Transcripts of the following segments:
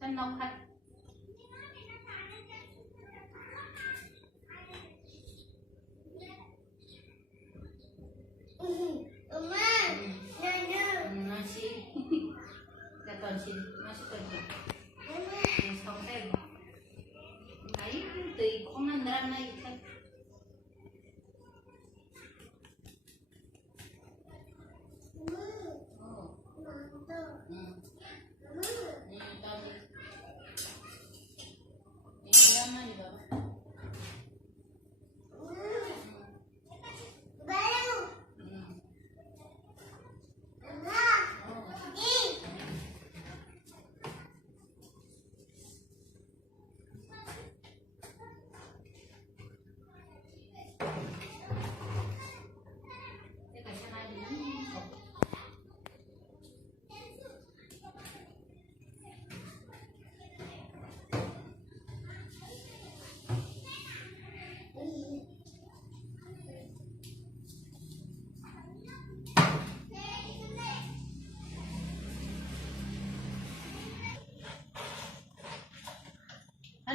Kan nọc hạt. Masih. Datang sini, masuk lagi. Xong xem. Đấy, tùy con ăn ra này xem.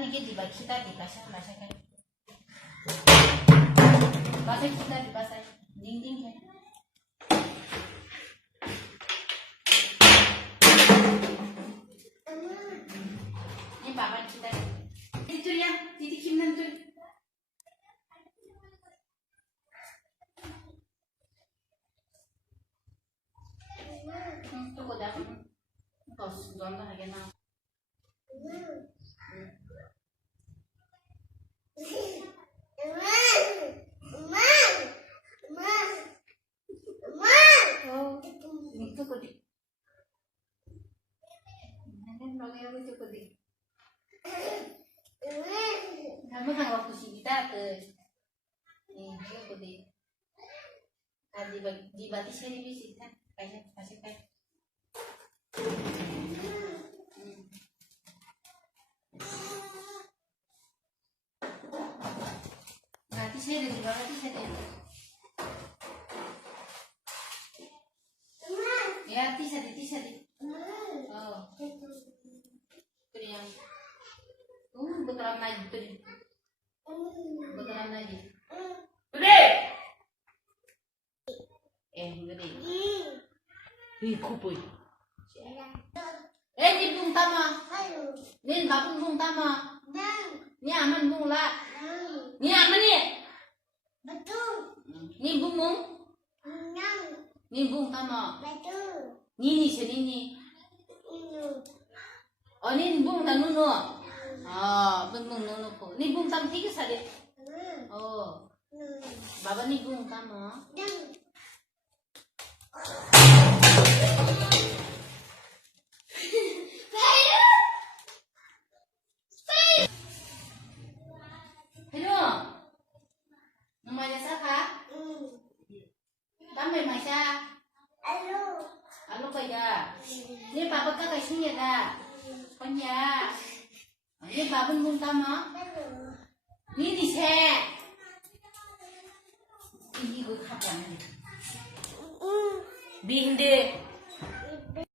Ini kita dipasang kan? Pasang kita dipasang dinding kan? Ini papan kita. Itu ya, titikin nanti. Tuh kok dah. Kau sudah lagi nak. Itu kok di. Nanti lagi aku cukup di. Kamu kan waktu si kita tuh. Nih, aku di. Di batisnya di sini kan, kayak kasih kayak. Batisnya di bawah batisnya di. Ya, tisa di. Oh. Itu yang. Bekeran lagi tuh. Bekeran lagi. Gede. Gede. Ih, kupuy. Ni bung tama. Ni babun bung tama. Ni aman bung la. Ni aman ni. Betul. Ni bung. Ni bung tama. Betul. Ni sini ni. Oh ni bung tanu no. Bung no po. Ni bung tam tiga sade. Oh. Baba ni bung tama. Hello. Namanya siapa? Kamu yang siapa? Halo kaya. Ini papa kakak sini ya, Kanya. Ini babun bung tama. Ini di set. Ini gue kapan? Binde.